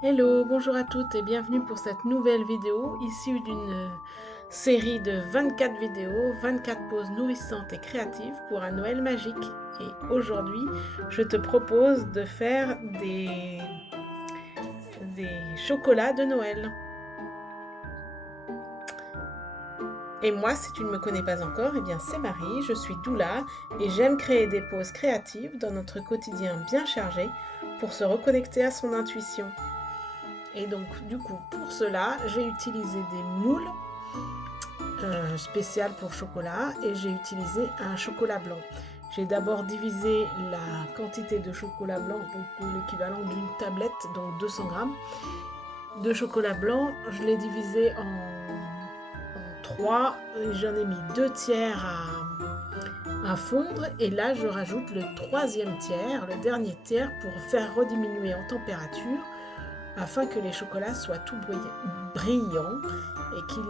Hello, bonjour à toutes et bienvenue pour cette nouvelle vidéo issue d'une série de 24 vidéos, 24 pauses nourrissantes et créatives pour un Noël magique. Et aujourd'hui, je te propose de faire des chocolats de Noël. Et moi, si tu ne me connais pas encore, eh bien c'est Marie, je suis doula et j'aime créer des pauses créatives dans notre quotidien bien chargé pour se reconnecter à son intuition. Et donc du coup pour cela j'ai utilisé des moules spéciales pour chocolat et j'ai utilisé un chocolat blanc. J'ai d'abord divisé la quantité de chocolat blanc, donc l'équivalent d'une tablette, donc 200 grammes de chocolat blanc. Je l'ai divisé en 3 et j'en ai mis 2 tiers à fondre et là je rajoute le troisième tiers, le dernier tiers pour faire rediminuer en température afin que les chocolats soient tout brillants et qu'ils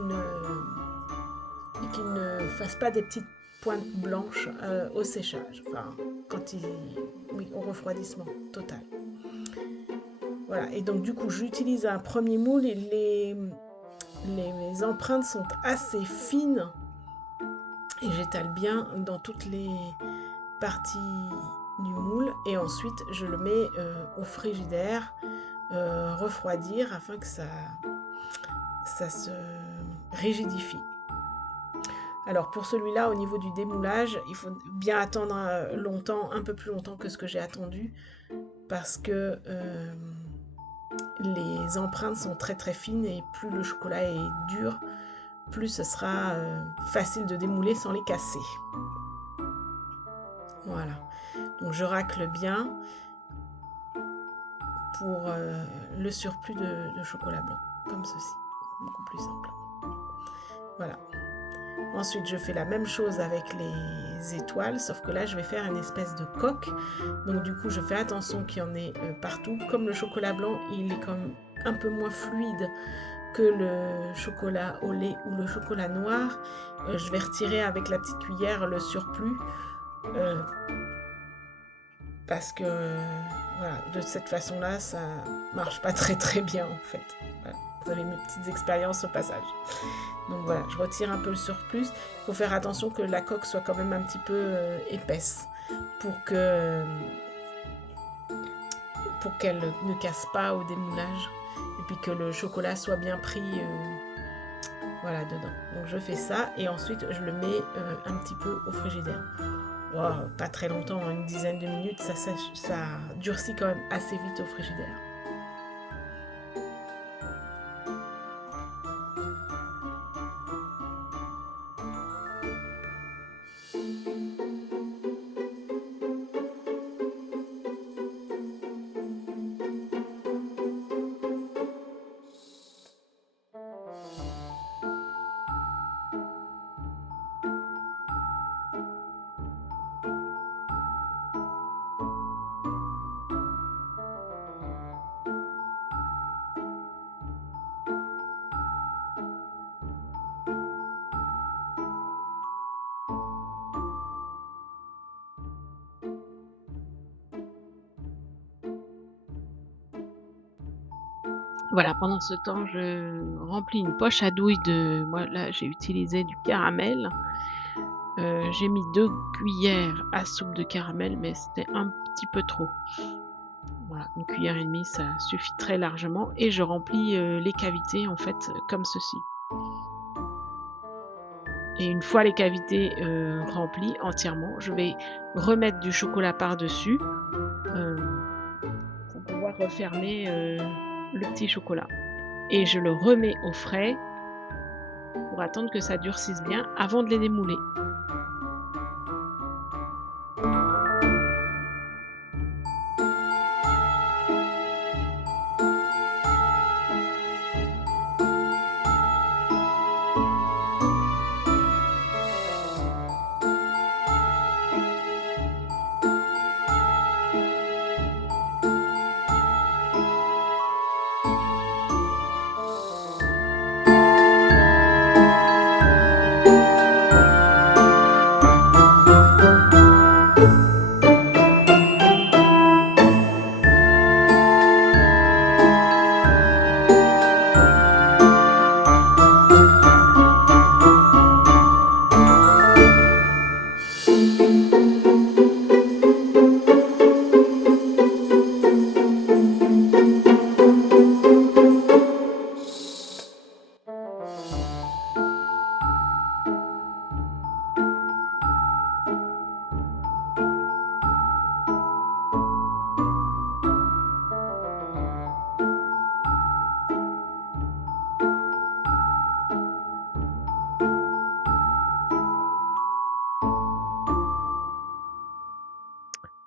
ne fassent pas des petites pointes blanches au séchage, enfin oui, au refroidissement total. Voilà, et donc du coup j'utilise un premier moule et les empreintes sont assez fines et j'étale bien dans toutes les parties du moule et ensuite je le mets au frigidaire refroidir afin que ça se rigidifie. Alors pour celui-là, au niveau du démoulage, il faut bien attendre longtemps, un peu plus longtemps que ce que j'ai attendu, parce que les empreintes sont très très fines et plus le chocolat est dur, plus ce sera facile de démouler sans les casser. Voilà, donc je racle bien pour le surplus de chocolat blanc, comme ceci, beaucoup plus simple. Voilà. Ensuite, je fais la même chose avec les étoiles, sauf que là, je vais faire une espèce de coque. Donc du coup, je fais attention qu'il y en ait partout. Comme le chocolat blanc, il est comme un peu moins fluide que le chocolat au lait ou le chocolat noir. Je vais retirer avec la petite cuillère le surplus parce que voilà, de cette façon-là, ça marche pas très très bien en fait. Voilà. Vous avez mes petites expériences au passage. Donc voilà, je retire un peu le surplus. Il faut faire attention que la coque soit quand même un petit peu épaisse pour qu'elle ne casse pas au démoulage et puis que le chocolat soit bien pris voilà, dedans. Donc je fais ça et ensuite je le mets un petit peu au frigidaire. Wow, pas très longtemps, une dizaine de minutes, ça durcit quand même assez vite au frigidaire. Voilà, pendant ce temps, je remplis une poche à douille moi là j'ai utilisé du caramel. J'ai mis 2 cuillères à soupe de caramel, mais c'était un petit peu trop. Voilà, 1 cuillère et demie, ça suffit très largement et je remplis, les cavités en fait, comme ceci. Et une fois les cavités, remplies entièrement, je vais remettre du chocolat par-dessus, pour pouvoir refermer, le petit chocolat. Et je le remets au frais pour attendre que ça durcisse bien avant de les démouler.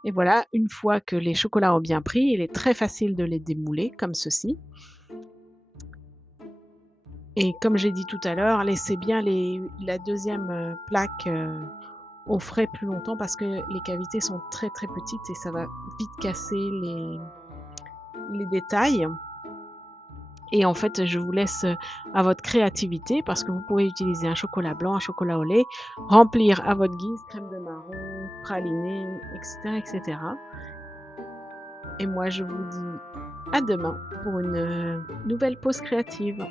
Et voilà, une fois que les chocolats ont bien pris, il est très facile de les démouler comme ceci. Et comme j'ai dit tout à l'heure, laissez bien la deuxième plaque au frais plus longtemps parce que les cavités sont très très petites et ça va vite casser les détails. Et en fait, je vous laisse à votre créativité parce que vous pouvez utiliser un chocolat blanc, un chocolat au lait, remplir à votre guise, crème de marron, praliné, etc., etc. Et moi, je vous dis à demain pour une nouvelle pause créative.